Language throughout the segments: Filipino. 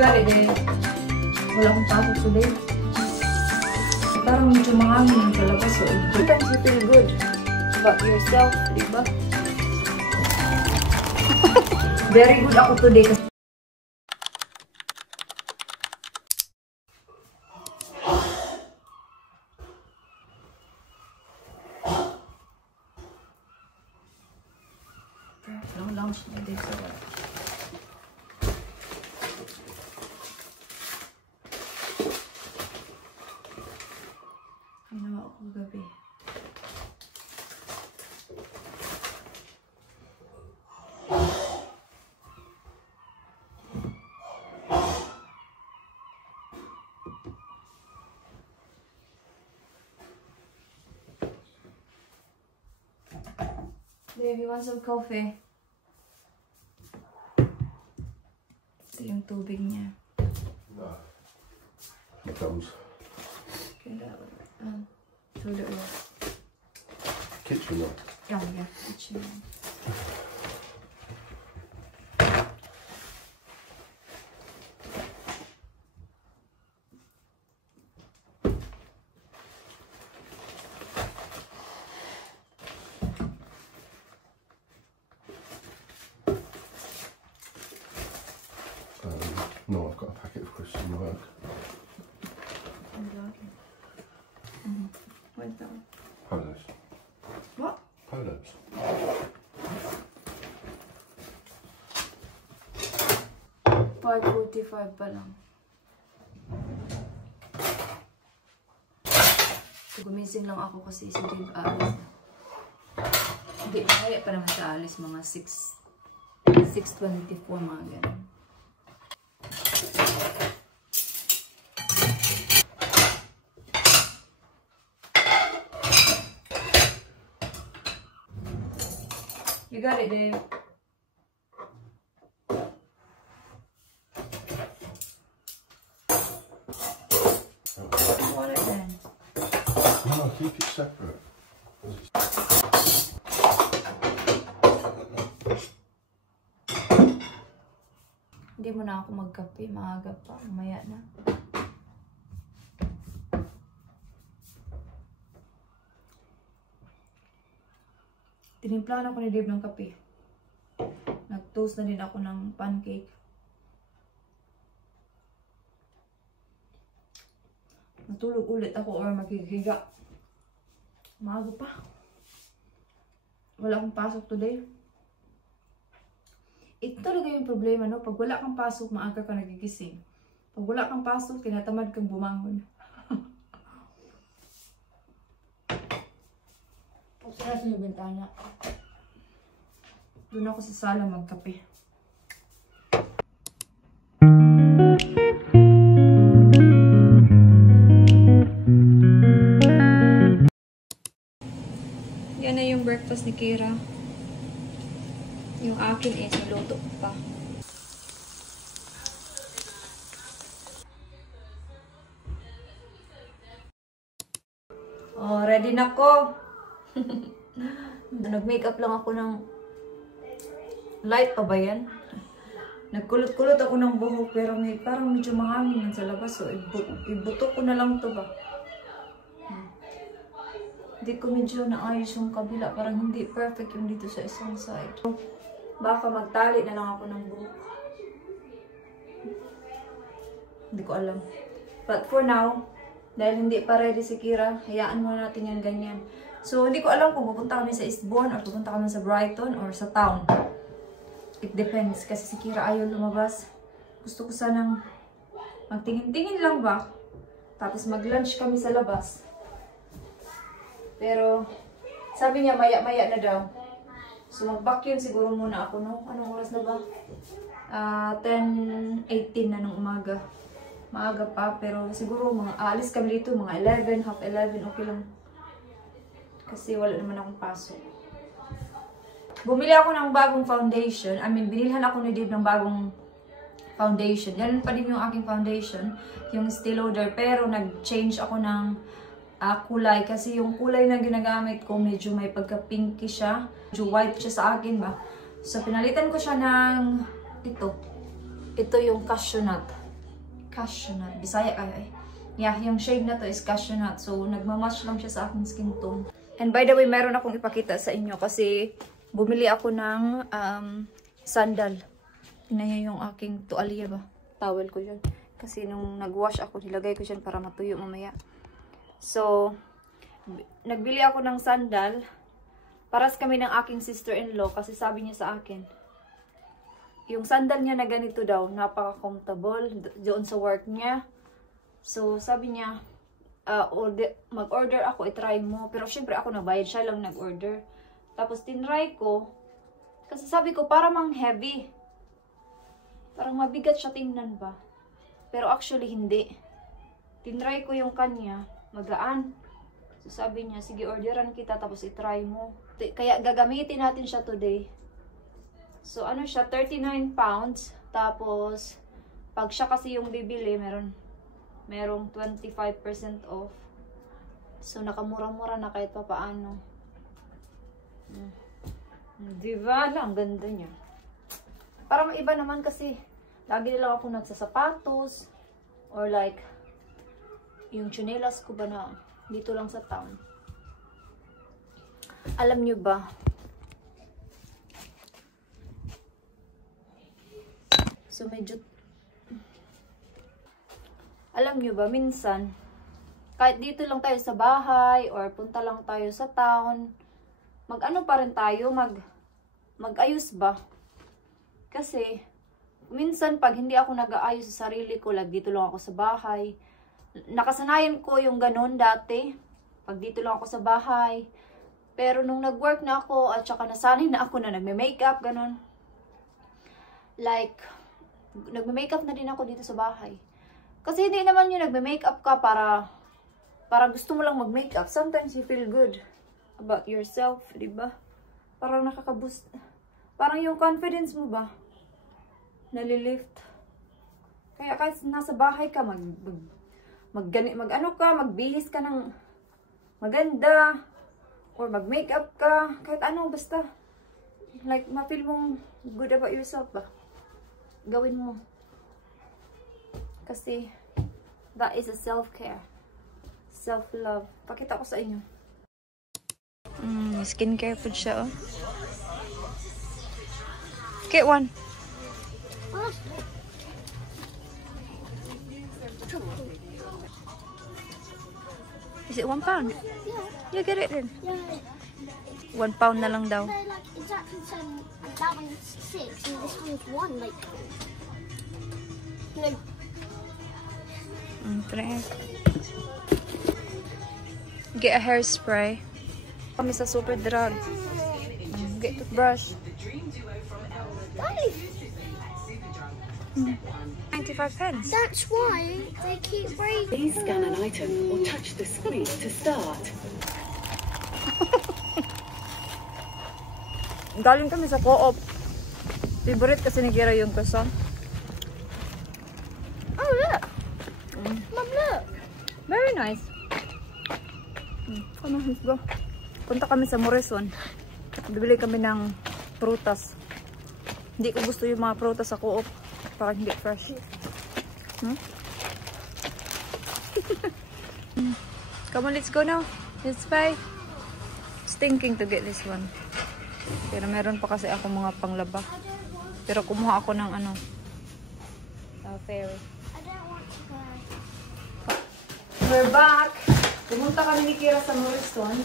Gali din. Wala akong pasok today. Parang medyo mahangin sa labas. So, sometimes you feel good about yourself, diba? Very good ako today. Long lunch na din sa wala. Ginawa ako gabi. Baby, you want some coffee? Ito yung tubig niya. No. Here comes. Through the Kitchen though. yeah, kitchen. No, I've got a packet of crisps in work. What's that one? Polos. What? Polos. $5.45 pa lang. Gumising lang ako kasi si Dave aalis na. Hindi, kaya pa naman siya aalis mga 6:24 mga ganun. You got it, Dave. You want it then? No, keep it separate. Hindi mo na ako magkape, maaga pa, mamaya na. Tinimplahan ako ni Dave ng kape. Nag-toast na din ako ng pancake. Matulog ulit ako or maghihiga. Maaga pa. Wala akong pasok today. Ito talaga yung problema, no? Pag wala kang pasok, maaga ka nagigising. Pag wala kang pasok, tinatamad kang bumangon. Pagsaras yung bintana. Doon ako sa sala magkape. Yan na yung breakfast ni Kira. Yung akin is niluto pa. Oh, ready na ko. Nag-makeup lang ako ng light pa ba yan? Nagkulot-kulot ako ng buhok pero parang medyo mahangin sa labas. So, ibutok ko na lang to ba? Hindi ko medyo naayos yung kabila. Parang hindi perfect yung dito sa isang side. Baka magtali na lang ako ng buhok. Hindi ko alam. But for now, dahil hindi pa ready si Kira, hayaan muna natin yan ganyan. So, hindi ko alam kung pupunta kami sa Eastbourne or pupunta kami sa Brighton or sa town. It depends. Kasi si Kira ayaw lumabas. Gusto ko sanang magtingin-tingin lang ba? Tapos mag-lunch kami sa labas. Pero, sabi niya maya-maya na daw. So, mag-vacuum siguro muna ako, no? Anong oras na ba? 10:18 na ng umaga. Maaga pa, pero siguro aalis kami dito, mga 11, half 11, okay lang. Kasi wala naman akong pasok. Bumili ako ng bagong foundation. Binilhan ako ni Dave ng bagong foundation. Yan pa din yung aking foundation, yung Estee Lauder. Pero nag-change ako ng kulay kasi yung kulay na ginagamit ko medyo may pagka-pinky siya. Medyo white siya sa akin ba. So pinalitan ko siya ng Ito yung cashew nut. Cashew nut. Bisaya kayo eh. Yeah, yung shade na to is cashew nut. So, nagmamatch lang siya sa aking skin tone. And by the way, meron akong ipakita sa inyo kasi bumili ako ng sandal. Tingnan niyo yung aking tuwalya ba? Towel ko yun. Kasi nung nag-wash ako, nilagay ko dyan para matuyo mamaya. So, nagbili ako ng sandal. Paras kami ng aking sister-in-law kasi sabi niya sa akin, yung sandal niya na ganito daw, napaka-comfortable doon sa work niya. So, sabi niya, mag-order ako, itry mo. Pero syempre ako nabayad, siya lang nag-order. Tapos tinry ko, kasi sabi ko, para mang heavy. Parang mabigat siya tingnan ba. Pero actually hindi. Tinry ko yung kanya, magaan. So sabi niya, sige orderan kita tapos itry mo. Kaya gagamitin natin siya today. So ano siya, 39 pounds. Tapos, pag siya kasi yung bibili, merong 25% off. So, nakamura-mura na kahit pa paano. Diba? Ang ganda niya. Parang iba naman kasi, lagi na lang ako nagsasapatos. Or like, yung tsinelas ko ba na dito lang sa town. Alam nyo ba? So, medyo alam nyo ba, minsan, kahit dito lang tayo sa bahay, or punta lang tayo sa town, mag-ano pa rin tayo, mag-ayos ba? Kasi, minsan pag hindi ako nag-aayos sa sarili ko, like dito lang ako sa bahay, nakasanayan ko yung ganun dati, pag dito lang ako sa bahay, pero nung nag-work na ako, at saka nasanay na ako na nagme-makeup, ganun, like, nagme-makeup na din ako dito sa bahay. Kasi hindi naman yung nagme-makeup ka para gusto mo lang mag-makeup. Sometimes you feel good about yourself, di ba? Parang nakaka-boost. Parang yung confidence mo ba? Nalilift. Kaya kahit nasa bahay ka, magbihis ka ng maganda, or mag-makeup ka, kahit ano, basta. Like, ma-feel mong good about yourself ba? Gawin mo. Kasi, that is a self-care. Self-love. Pakita ko sa inyo. Skincare food siya, oh. Get one. Is it £1? Yeah. You get it then. Yeah. £1 na lang daw. They're like exactly the same. That one's 6 and this one's 1. Like, no. Get a hairspray. Kami sa Superdrug. Get toothbrush. 95 pence. That's why they keep breaking. Please scan an item or touch the screen to start. Galing kami sa Co-op. Favorite kasi ni Kira yung croissant. Oh, look. Mum, look. Very nice. Come on, let's go. Punta kami sa Morrison. Bibili kami ng prutas. Hindi ko gusto yung mga prutas sa Co-op. Parang hindi fresh. Come on, let's go now. Let's buy. I was thinking to get this one. Pero meron pa kasi ako mga panglaba. Pero kumuha ako ng ano. Fairy. I don't want to buy. We're back. Pumunta kami ni Kira sa Morrison.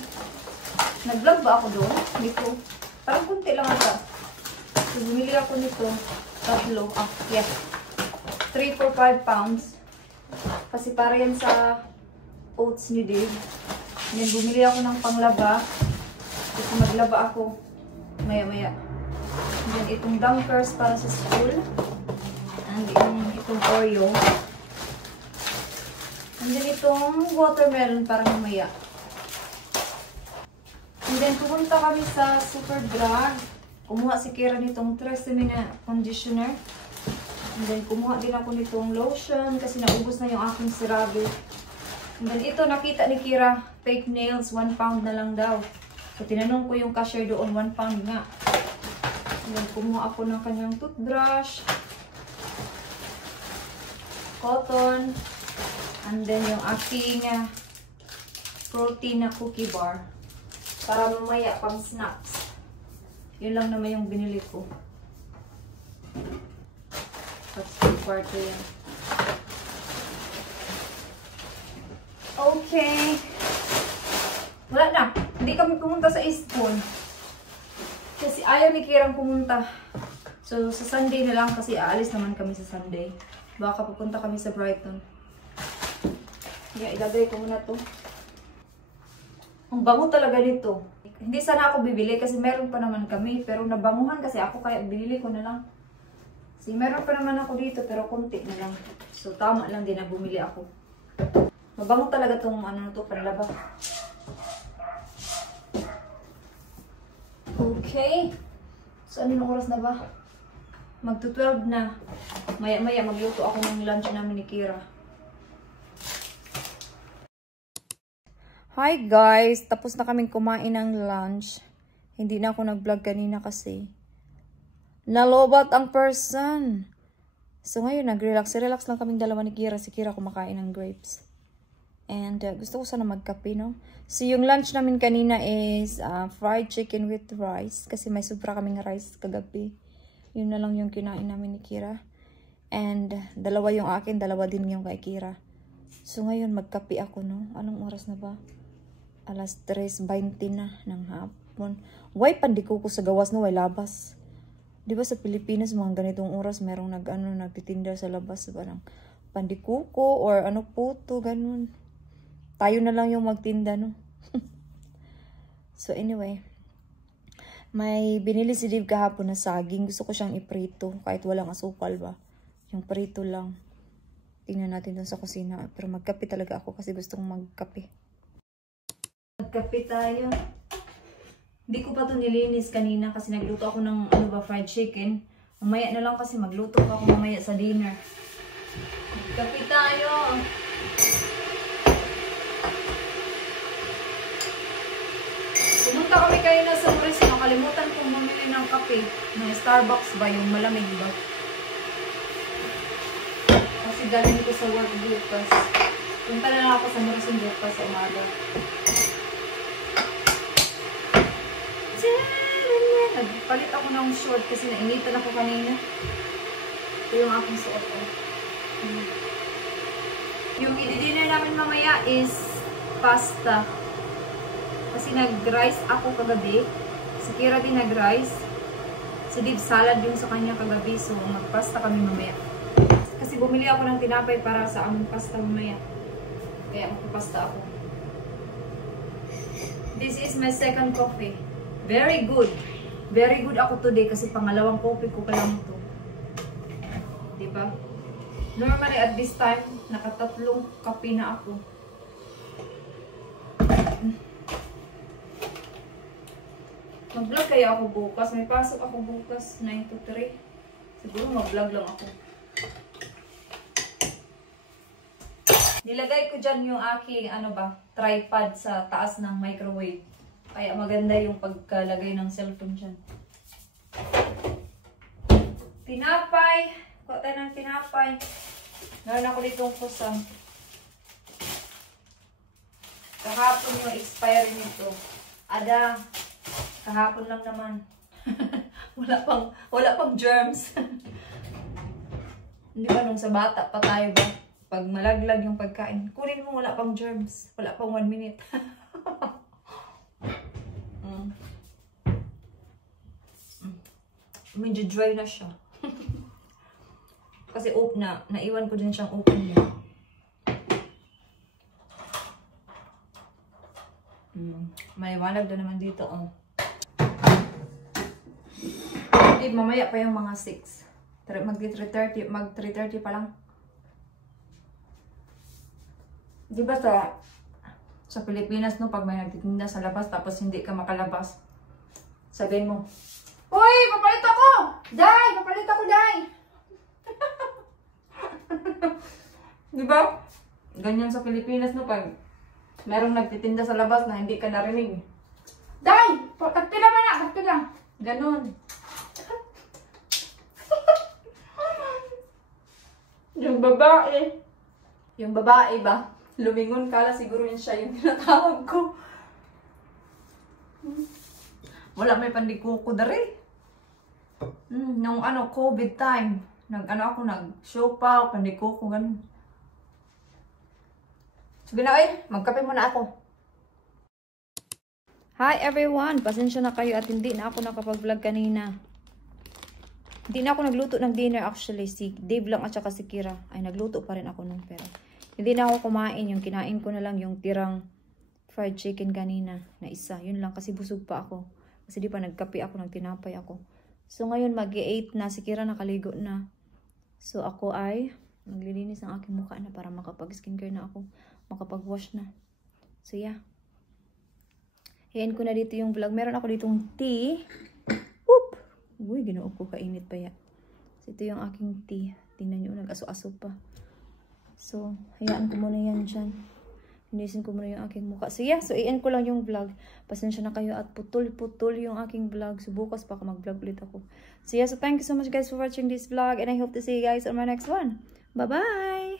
Nag-vlog ba ako doon? Dito. Parang kunti lang ata. So, bumili ako nito. Tatlo. Yes. 3 for 5 pounds. Kasi para yan sa oats ni Dave. Then, bumili ako ng panglaba. Kasi maglaba ako maya-maya. Then, itong dunkers para sa school. And itong Oreo. And then, itong watermelon para mamaya. And then, pumunta kami sa Superdrug. Kumuha si Kira nitong Tresemme na conditioner. And then, kumuha din ako nitong lotion kasi naubos na yung aking CeraVe. And then, ito nakita ni Kira, fake nails, £1 na lang daw. So, tinanong ko yung cashier doon, £1 nga. And Then, kumuha ako ng kanyang toothbrush, cotton, and then yung aking protein na cookie bar. Para mamaya pang snacks. Yun lang naman yung binili ko. That's the part yan. Okay. Wala na. Hindi kami pumunta sa Eastbourne. Kasi ayaw ni Kirang pumunta. So, sa Sunday na lang kasi aalis naman kami sa Sunday. Baka pupunta kami sa Brighton. Kaya ilagay ko muna to. Ang bango talaga nito. Hindi sana ako bibili kasi meron pa naman kami. Pero nabanguhan kasi ako kaya binili ko na lang. Kasi meron pa naman ako dito pero konti na lang. So tama lang din na bumili ako. Mabango talaga tong ano na to, panlaba. Okay. So anong oras na ba? Magto-12 na. Maya-maya magluto ako ng lunch namin ni Kira. Hi guys! Tapos na kaming kumain ng lunch. Hindi na ako nag-vlog kanina kasi nalobat ang person. So ngayon nag-relax. Relax lang kaming dalawa ni Kira. Si Kira kumakain ng grapes. And gusto ko sana magkape, no? So yung lunch namin kanina is fried chicken with rice. Kasi may sobra kaming rice kagabi. Yun na lang yung kinain namin ni Kira. And dalawa yung akin, dalawa din yung kay Kira. So ngayon magkape ako, no? Anong oras na ba? Alas 3:20 na ng hapon. Why pandiko ko sa gawas no? Why labas? Di ba sa Pilipinas mga ganitong oras merong nagtitinda sa labas ba ng pandikuko or ano puto, ganun. Tayo na lang yung magtinda, no? So anyway, may binili si Dave kahapon na saging. Gusto ko siyang iprito kahit walang asukal ba. Yung prito lang. Tingnan natin dun sa kusina. Pero magkape talaga ako kasi gusto kong magkape. Magkape tayo. Hindi ko pa ito nilinis kanina kasi nagluto ako ng fried chicken. Mamaya na lang kasi magluto ako mamaya sa dinner. Magkape tayo. Pumunta kami kayo na sa Morris. Nakalimutan kong bumili ng kape. Ng Starbucks ba? Yung malamig ba? Kasi galing ko sa work bukas. Punta na lang ako sa Morris bukas sa umaga. Nagpalit ako ng short kasi nainitan ako kanina. Ito yung aking suot. Yung i-dinner namin mamaya is pasta. Kasi nag-rice ako kagabi. Si Kira din nag-rice. Si Dave salad yung sa kanya kagabi. So magpasta kami mamaya. Kasi bumili ako ng tinapay para sa aming pasta mamaya. Kaya magpapasta ako. This is my second coffee. Very good. Very good ako today kasi pangalawang coffee ko pa lang ito. Diba? Normally at this time, nakatatlong kape na ako. Mag-vlog kaya ako bukas. May pasok ako bukas, 9 to 3. Siguro mag-vlog lang ako. Nilagay ko dyan yung aking, tripod sa taas ng microwave. Kaya maganda yung pagkalagay ng cellphone dyan. Tinapay. Kuha tayo ng tinapay. Meron ako ditong kusang. Kahapon yung expiry nito. Ada. Kahapon lang naman. wala pang germs. Hindi ba nung sa bata pa tayo ba? Pag malaglag yung pagkain, kunin mo wala pang germs. Wala pang 1 minute. Medyo dry na siya. Kasi naiwan ko din siyang open niya. May wanag na naman dito. Mamaya pa yung mga 6. Mag 3:30 pa lang. Di ba sa Pilipinas, no, pag may nagtitinda sa labas tapos hindi ka makalabas, sabihin mo, "Uy, papalit ako! Day! Papalit ako, Day!" Di ba? Ganyan sa Pilipinas, no, pag merong nagtitinda sa labas na hindi ka narinig. "Day! Tagpila ba na? Tagpila!" Ganon. Yung babae. Yung babae ba? Lumingon kala siguro yun siya yung tinatawag ko. Wala may pandikuko dari. Nung COVID time, nag-show pa, pandikuko, ganun. Sige na magkape muna ako. Hi everyone! Pasensya na kayo at hindi na ako nakapag-vlog kanina. Hindi na ako nagluto ng dinner actually. Si Dave lang at saka si Kira. Ay, nagluto pa rin ako nung pero. Hindi na ako kumain. Yung kinain ko na lang yung tirang fried chicken kanina na isa. Yun lang kasi busog pa ako. Kasi di pa nagkape ako, nagtinapay ako. So ngayon mag-8 na. Si Kira nakaligo na. So ako ay maglilinis ang aking mukha na para makapag-skincare na ako. Makapag-wash na. So yeah. Hiyain ko na dito yung vlog. Meron ako ditong tea. Whoop! Uy, ginoo ko. Kainit pa yan. So, ito yung aking tea. Tingnan nyo, nag-aso-aso pa. So, hayaan ko muna yan dyan. Linisin ko muna yung aking mukha. So, yeah. So, i-end ko lang yung vlog. Pasensya na kayo at putol-putol yung aking vlog. So, bukas pa ako mag-vlog ulit ako. So, yeah. So, thank you so much guys for watching this vlog. And I hope to see you guys on my next one. Bye-bye!